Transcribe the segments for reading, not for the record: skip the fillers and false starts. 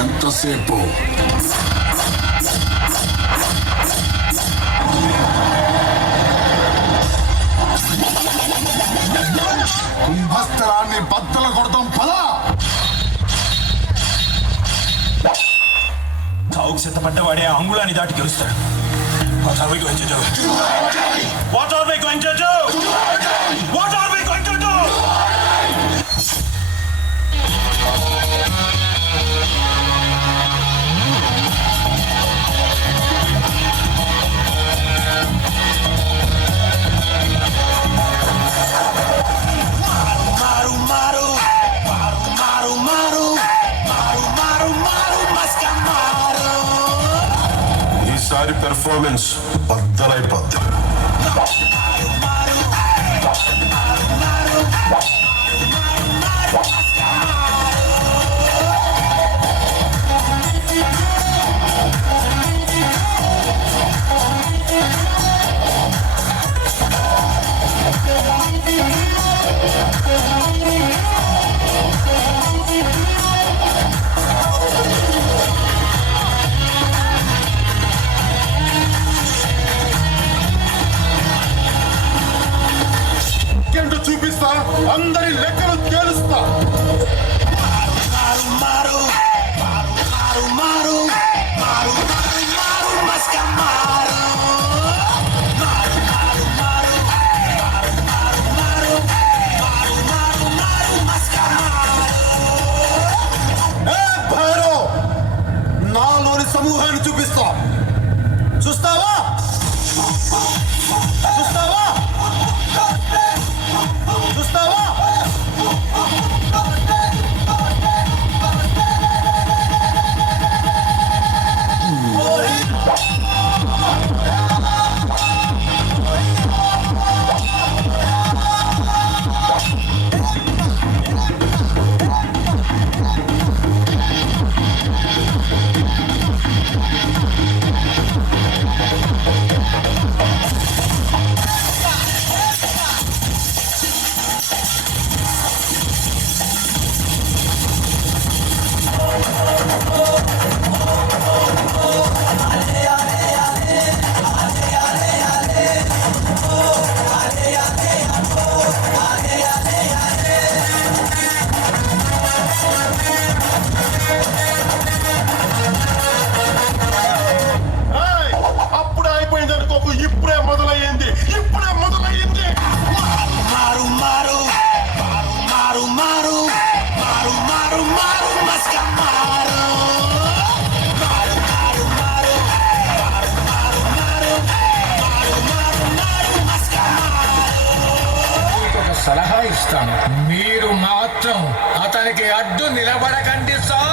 ఎంతసేపు? కుంభస్థలాన్ని బద్దల కొడతాం పదా. చావుకు సిద్ధపడ్డవాడే అంగుళాన్ని దాటి గెలుస్తాడు. What are we going to do? What are we going to do? What are we going to do? ఈసారి పెర్ఫార్మెన్స్ బద్దలైపోద్ది. చూపిస్తా, అందరి లెక్కలు తేలుస్తా. నాలోని సమూహాన్ని చూపిస్తా. చూస్తావా? చూస్తావా? చూస్తావా? ఇప్పుడే మొదలయ్యింది. మారు మారు మారు మారు మారు మారు మారు మారు మస్కా మారు మారు మారు మారు మారు మారు మారు మారు మారు మారు మస్కా ఒక సలహా ఇస్తాను, మీరు మాత్రం అతనికి అడ్డు నిలబడకండి సార్.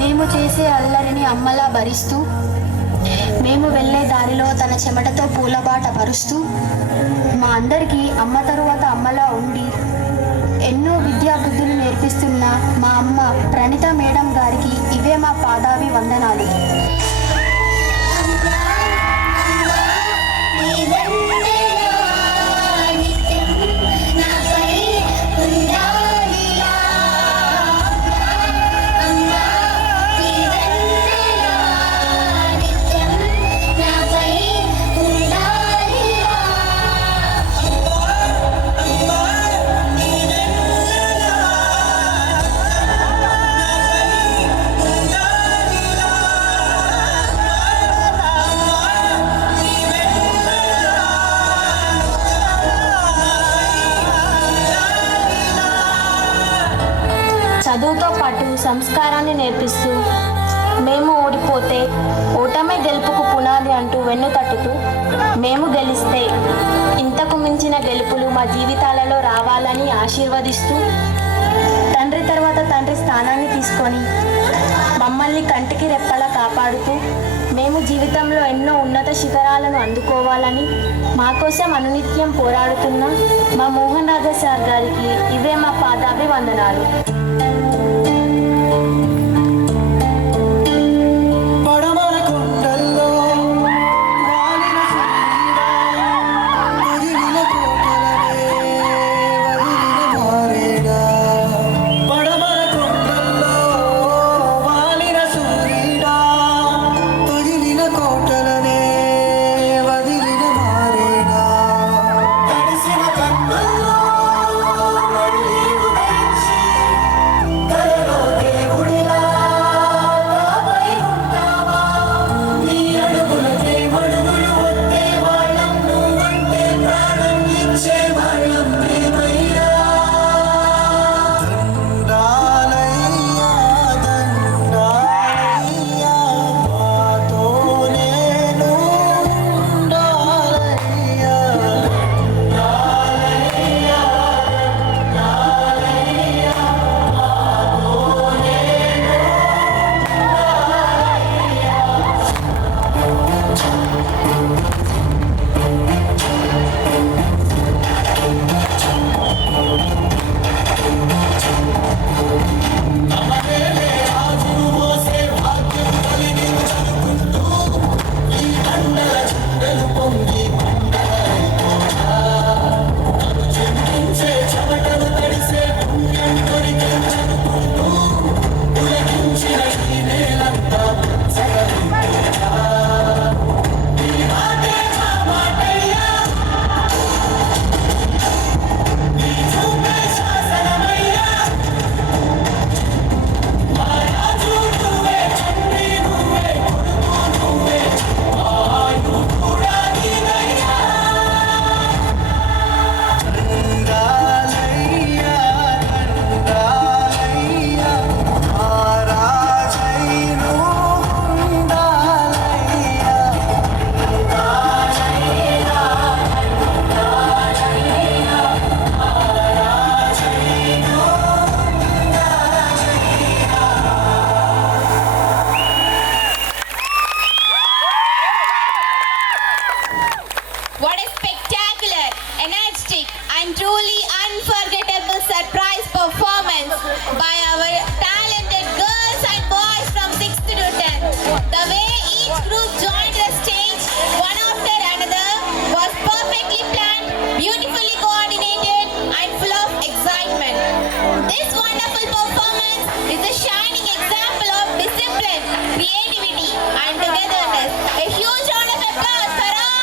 మేము చేసే అల్లరిని అమ్మలా భరిస్తూ మేము దారిలో తన చెమటతో పూలబాట పరుస్తూ మా అందరికీ అమ్మ తరువాత అమ్మలా ఉండి ఎన్నో విద్యా బుద్ధులు నేర్పిస్తున్న మా అమ్మ ప్రణిత మేడం గారికి ఇవే మా పాదాభి వందనాలు. చదువుతో పాటు సంస్కారాన్ని నేర్పిస్తూ మేము ఓడిపోతే ఓటమే గెలుపుకు పునాది అంటూ వెన్ను తట్టుతూ మేము గెలిస్తే ఇంతకు మించిన గెలుపులు మా జీవితాలలో రావాలని ఆశీర్వదిస్తూ తండ్రి తర్వాత తండ్రి స్థానాన్ని తీసుకొని మమ్మల్ని కంటికి రెప్పలా కాపాడుతూ మేము జీవితంలో ఎన్నో ఉన్నత శిఖరాలను అందుకోవాలని మా కోసం అనునిత్యం పోరాడుతున్న మా మోహన్ రాజా సార్ గారికి ఇవే మా పాదాభి వందనాలు. పడమర కొండల్లో వాలిన సూర్యుడా, వదిలిన కోటలనే వదిలిన మారేడా. పడమర కొండల్లో వాలిన సూర్యుడా, వదిలిన కోటలనే వదిలిన మారేడా. తడిసిన కన్నుల్లో మళ్ళీ ఉదయించి కలలో దేవుడిలా నాపై ఉంటావా. నీ అడుగులకే మడుగులు వత్తే వాళ్ళం, నువ్వంటే ప్రాణం ఇచ్చే వాళ్ళం ప్రేమయ్యా. దండాలయ్యా దండాలయ్యా, మాతో నేను ఉండాలయ్యా. దండాలయ్యా దండాలయ్యా, మాతో నేను అమరేలే రాజును మోసే భాగ్యం కలిగించనుకుంటూ ఈ కండల చుండెలు పొంగి కొండలైపోతా. నన్ను చింతించే చెమటలు తడిసే పుణ్యం దొరికించనుకుంటూ ఉలకించిన ఈ నేలంతా పచ్చగైపోతా. నీ మాటే నా మాటయ్యా, నీ చూపే శాసనమయ్యా. మా రాజు నువ్వే, తండ్రి నువ్వే, కొడుకు నువ్వే, మా ఆయువు కూడా నీదయ్యా. దండాలయ్యా దండాలయ్యా, మా రాజై నువ్వు ఉండాలయ్యా. దండాలయ్యా దండాలయ్యా, మా రాజై నువ్వు What a spectacular, energetic, and truly unforgettable surprise performance by our talented girls and boys from 6th to 10th. The way each group joined the stage, one after another, was perfectly planned, beautifully coordinated, and full of excitement. This